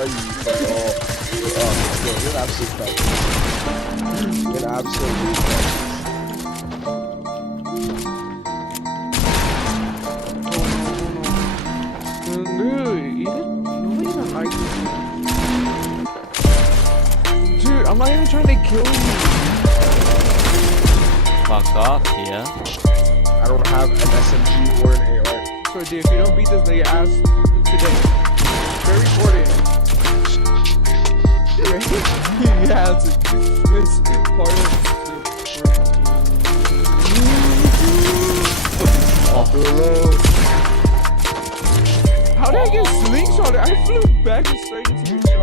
are you? You're an absolute fact. You're an absolute fact. Dude, I'm not even trying to kill you. Fuck off, yeah. I don't have an SMG or an AR. So, dude, if you don't beat this nigga ass today, very important. You have to. This part of Off the road. how did I get slingshotted? I flew back and straight into your